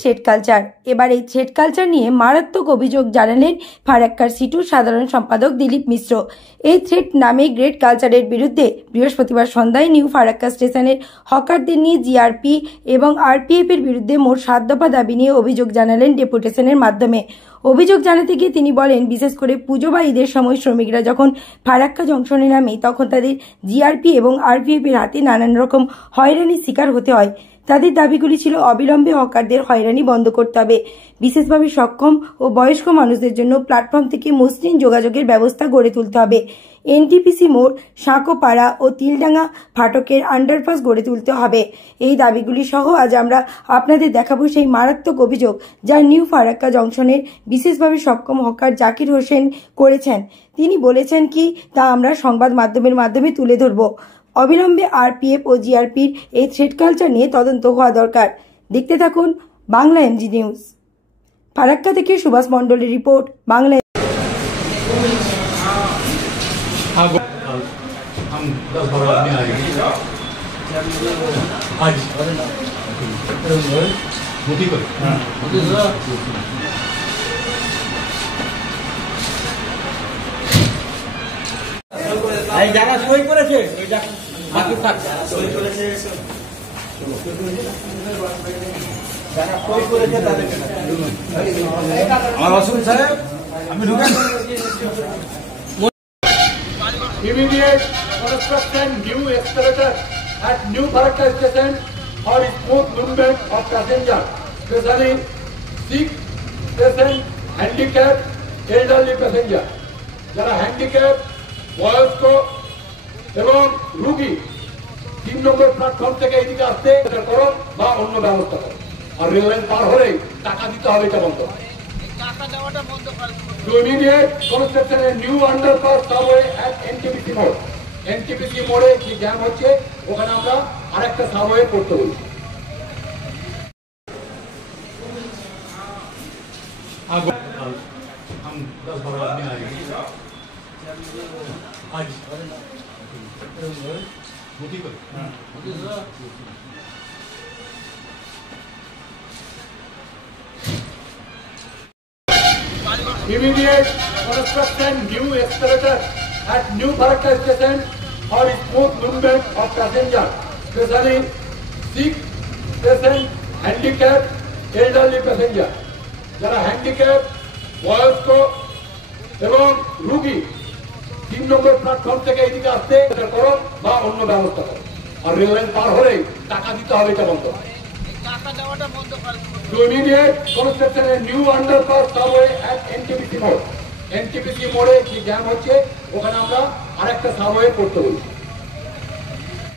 Thread culture. এবার এই thread culture নিয়ে মারাত্মক অভিযোগ জানালেন ফারাক্কার সিটুর সাধারণ সম্পাদক দিলীপ মিশ্র। এই থ্রেড নামে গ্রেড কালচারের বিরুদ্ধে বৃহস্পতিবার সন্ধ্যায় নিউ ফারাক্কা স্টেশনের হকারদের নিয়ে জিআরপি এবং আরপিএফ এর বিরুদ্ধে মোট 7 দফা দাবি নিয়ে অভিযোগ জানালেন ডেপুটেশনের মাধ্যমে। অভিযোগ জানাতে গিয়ে তিনি বলেন, বিশেষ করে পুজো বা ঈদের সময় শ্রমিকরা যখন ফারাক্কা জংশনে নামে তখন তাদের জিআরপি এবং আরপিএফ এর হাতে নানান রকম হয়রানির শিকার হতে হয়। তাদের দাবিগুলি ছিল অবিলম্বে হকারদের হয়রানি বন্ধ করতে হবে, বিশেষভাবে সক্ষম ও বয়স্ক মানুষদের জন্য প্ল্যাটফর্ম থেকে মসৃণ যোগাযোগের ব্যবস্থা গড়ে তুলতে হবে, এনটিপিসি মোড়, সাঁকোপাড়া ও তিলডাঙ্গা ফাটকের আন্ডারপাস গড়ে তুলতে হবে। এই দাবিগুলি সহ আজ আমরা আপনাদের দেখাবো সেই মারাত্মক অভিযোগ যা নিউ ফারাক্কা জংশনের বিশেষভাবে সক্ষম হকার জাকির হোসেন করেছেন। তিনি বলেছেন কি তা আমরা সংবাদ মাধ্যমের মাধ্যমে তুলে ধরব। অবিলম্বে আরপিএফ ও জিআরপির এই থ্রেড কালচার নিয়ে তদন্ত হওয়া দরকার। দেখতে থাকুন বাংলা এমজি নিউজ। ফারাক্কা থেকে সুভাষ মণ্ডলের রিপোর্ট, বাংলা। हम 10-12 आदमी आएंगे आज मोदी को যারা সই করেছে বাকি থাক সই করেছে যারা সই করেছে তাদের আমার অসুবিধা সাহেব আমি ঢুকেন Immediate construction new escalator at New Farakka station for smooth movement of passengers, especially sick, patient, handicapped, elderly passenger. যারা হ্যান্ডিক্যাপ, বয়স্ক এবং রোগী 3 নম্বর প্ল্যাটফর্ম থেকে এদিকে আসতে করো বা অন্য ব্যবস্থা করো। আর রেল লাইন পার হলে টাকা দিতে হবে, এটা বন্ধ। To immediate construction a new underpass subway at NTPC Mode. NTPC Mode যে জ্যাম হচ্ছে ওখানে আমরা আরেকটা সাবওয়ে করতে বলছি। हम 10-12 आदमी आएंगे आज मोदी को Immediate construction new escalator at New Farakka station for smooth movement of passengers, especially sick, patient, handicapped, elderly passenger. যারা হ্যান্ডিক্যাপ, বয়স্ক এবং রোগী 3 নম্বর প্ল্যাটফর্ম থেকে এদিকে আসতে করো বা অন্য ব্যবস্থা করো। আর রেল লাইন পার হলে টাকা দিতে হবে, এটা বন্ধ। To immediate construction a new underpass subway at NTPC Mode. NTPC Mode যে জ্যাম হচ্ছে ওখানে আমরা আরেকটা সাবওয়ে করতে বলছি।